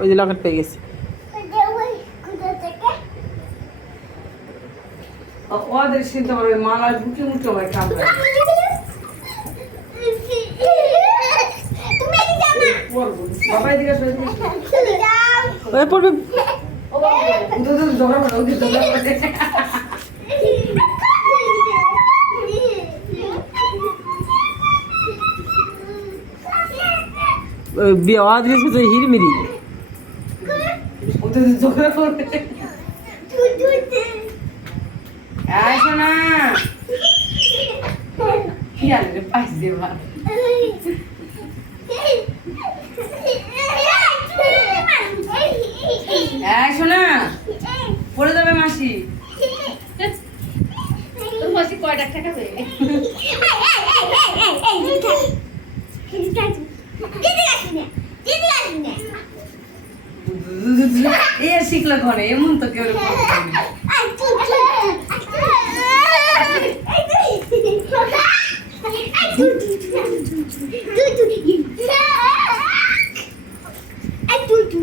ওই যে লকেট পেয়ে গেছি। ওদের চিনতে পারবে মালা বুকে মুখে হয় কামড়া বাবাই দিকে ওই পড়বে ঝগড়া করে ওকে ঝগড়া করে বিয়া দিয়েছে তো হিরমিরি ওদের ঝগড়া করে আসো না কি আনবে পাইস দেবা আসো না পড়ে যাবে মাসি তোর মাসি কয় টাকা খাবে এ শিখলো ঘরে এমন তো কেউ